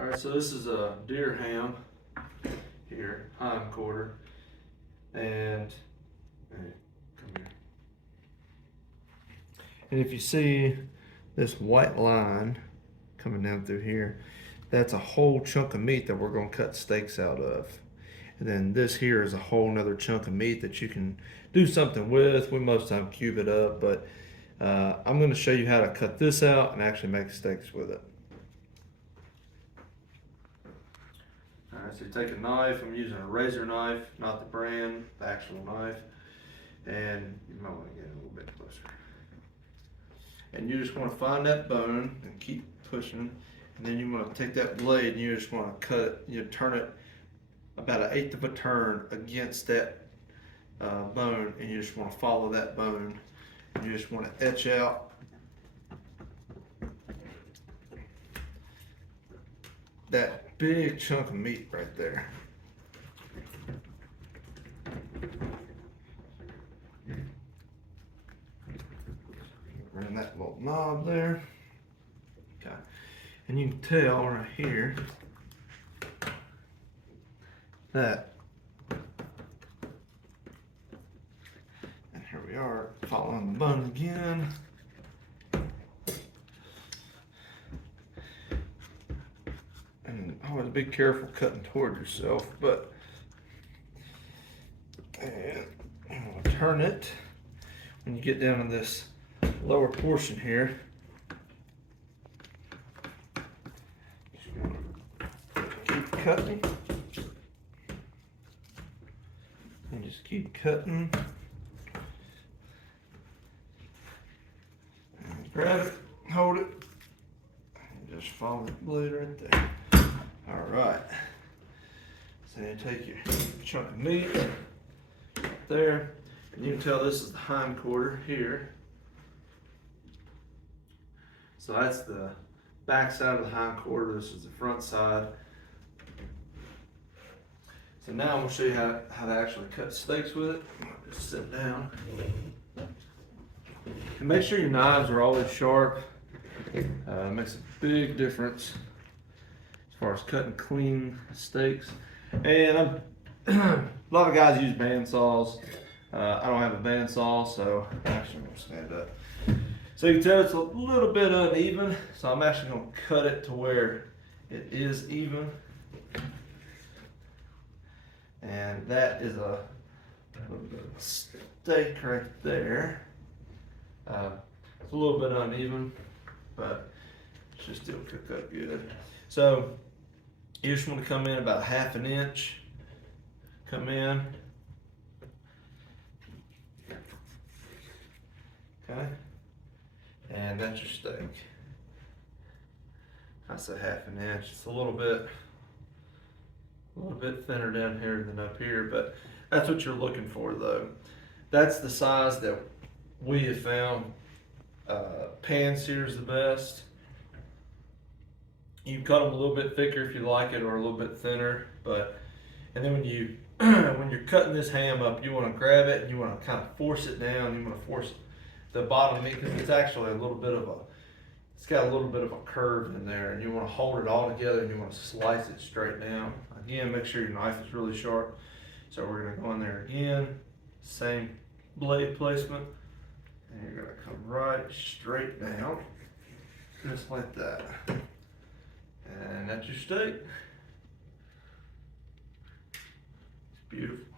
All right, so this is a deer ham here, hind quarter, and hey, come here. And if you see this white line coming down through here, that's a whole chunk of meat that we're going to cut steaks out of. And then this here is a whole nother chunk of meat that you can do something with. We most of the time cube it up, but I'm going to show you how to cut this out and actually make steaks with it. All right, so you take a knife. I'm using a razor knife, not the brand, the actual knife. And you might want to get it a little bit closer. And you just want to find that bone and keep pushing. And then you want to take that blade and you just want to cut it. You turn it about 1/8 of a turn against that bone, and you just want to follow that bone. And you just want to etch out that big chunk of meat right there. Run that little knob there. Okay. And you can tell right here that, and here we are following the bone again. And always be careful cutting toward yourself, but and I'm gonna turn it when you get down to this lower portion here. Keep cutting. And just keep cutting. And grab it, hold it, and just follow the blade right there. All right. So you take your chunk of meat right there, and you can tell this is the hind quarter here. So that's the back side of the hind quarter. This is the front side. So now I'm going to show you how to actually cut steaks with it. Just sit down. And make sure your knives are always sharp. It makes a big difference as far as cutting clean steaks. And a lot of guys use bandsaws. I don't have a bandsaw, so I'm actually going to stand up. So you can tell it's a little bit uneven. So I'm actually going to cut it to where it is even. And that is a little bit of a steak right there. It's a little bit uneven, but it should still cook up good. So you just want to come in about 1/2 inch. Come in. Okay. And that's your steak. I say 1/2 inch. It's a little bit thinner down here than up here, but that's what you're looking for though. That's the size that we have found. Pan sear is the best. You can cut them a little bit thicker if you like it, or a little bit thinner. And then when you when you're cutting this ham up, you want to grab it and you want to kind of force it down. You want to force the bottom meat because it's actually it's got a little bit of a curve in there, and you want to hold it all together and you want to slice it straight down. Again, make sure your knife is really sharp. So we're going to go in there again, same blade placement, and you're going to come right straight down, just like that. And that's your steak. It's beautiful.